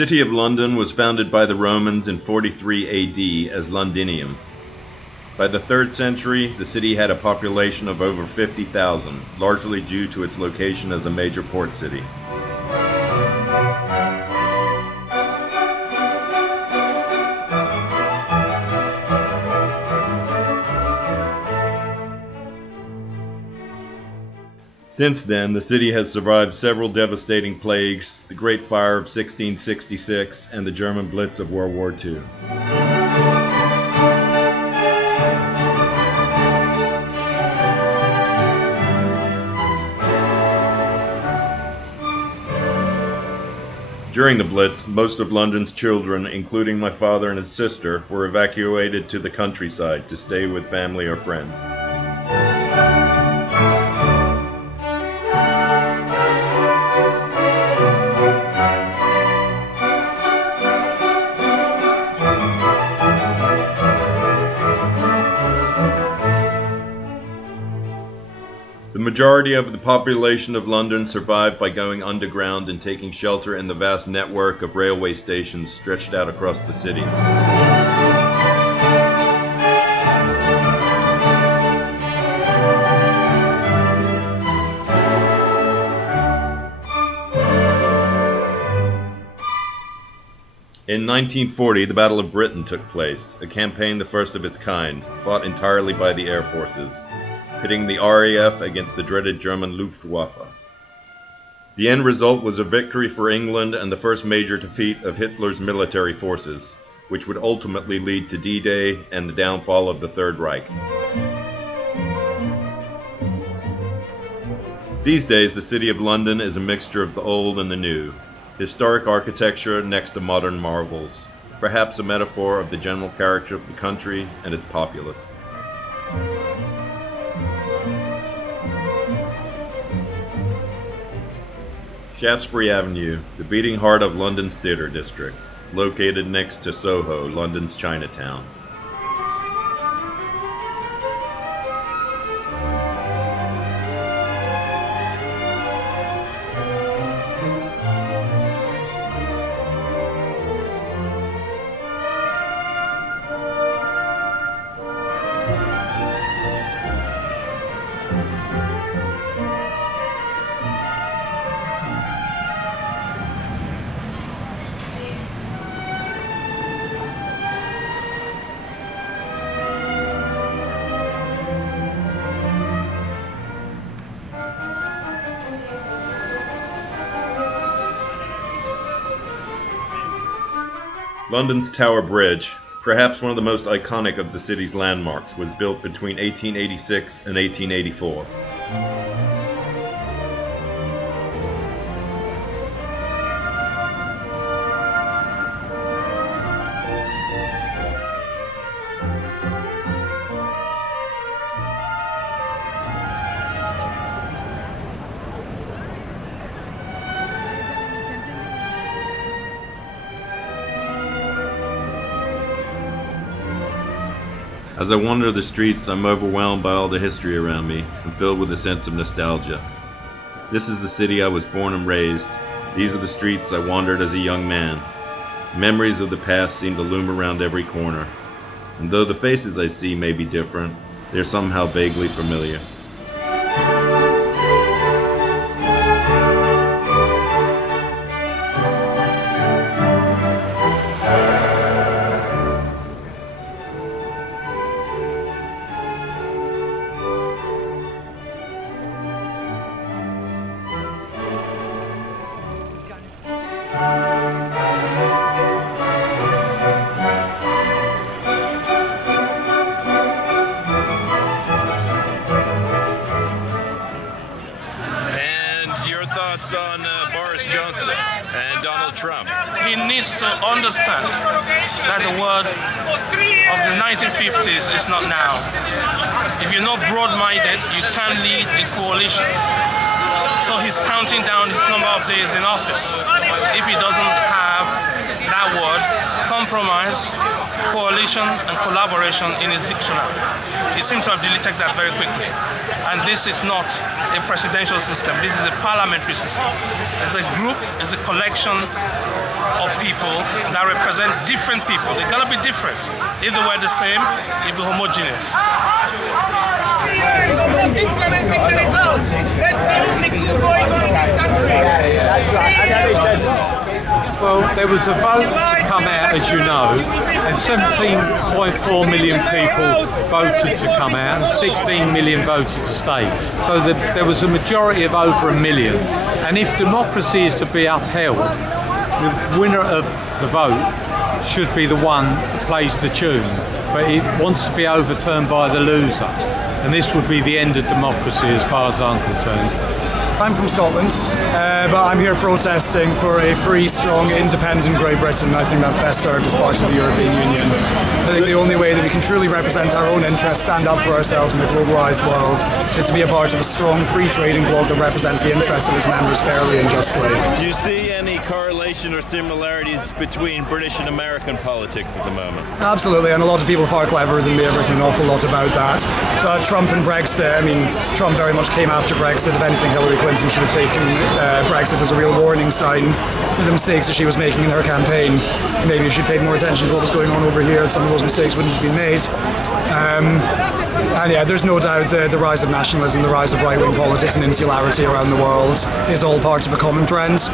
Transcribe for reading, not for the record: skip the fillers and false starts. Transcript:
city of London was founded by the Romans in 43 AD as Londinium. By the 3rd century, the city had a population of over 50,000, largely due to its location as a major port city. Since then, the city has survived several devastating plagues, the Great Fire of 1666 and the German Blitz of World War II. During the Blitz, most of London's children, including my father and his sister, were evacuated to the countryside to stay with family or friends. The majority of the population of London survived by going underground and taking shelter in the vast network of railway stations stretched out across the city. In 1940, the Battle of Britain took place, a campaign the first of its kind, fought entirely by the air forces, pitting the RAF against the dreaded German Luftwaffe. The end result was a victory for England and the first major defeat of Hitler's military forces, which would ultimately lead to D-Day and the downfall of the Third Reich. These days, the city of London is a mixture of the old and the new, historic architecture next to modern marvels, perhaps a metaphor of the general character of the country and its populace. Shaftesbury Avenue, the beating heart of London's theatre district, located next to Soho, London's Chinatown. London's Tower Bridge, perhaps one of the most iconic of the city's landmarks, was built between 1886 and 1884. As I wander the streets, I'm overwhelmed by all the history around me and filled with a sense of nostalgia. This is the city I was born and raised. These are the streets I wandered as a young man. Memories of the past seem to loom around every corner. And though the faces I see may be different, they're somehow vaguely familiar. On Boris Johnson and Donald Trump. He needs to understand that the world of the 1950s is not now. If you're not broad-minded, you can't lead a coalition. So he's counting down his number of days in office. If he doesn't have that word, compromise, coalition, and collaboration in his dictionary. He seems to have deleted that very quickly. And this is not a presidential system. This is a parliamentary system. It's a group, it's a collection of people that represent different people. They gotta be different. If they were the same, it'd be homogeneous. Implementing the results. That's the only coup going on in this country. That's right. Well, there was a vote to come out, as you know, and 17.4 million people voted to come out, and 16 million voted to stay. So there was a majority of over 1 million. And if democracy is to be upheld, the winner of the vote should be the one that plays the tune, but it wants to be overturned by the loser. And this would be the end of democracy as far as I'm concerned. I'm from Scotland, but I'm here protesting for a free, strong, independent Great Britain. I think that's best served as part of the European Union. I think the only way that we can truly represent our own interests, stand up for ourselves in the globalised world, is to be a part of a strong, free trading bloc that represents the interests of its members fairly and justly. Do you see any correlation or similarities between British and American politics at the moment? Absolutely, and a lot of people far cleverer than me have written an awful lot about that. But Trump and Brexit, I mean, Trump very much came after Brexit. If anything, Hillary Clinton should have taken Brexit as a real warning sign for the mistakes that she was making in her campaign. Maybe if she paid more attention to what was going on over here, some of those mistakes wouldn't have been made. And yeah, there's no doubt the rise of nationalism, the rise of right-wing politics and insularity around the world is all part of a common trend.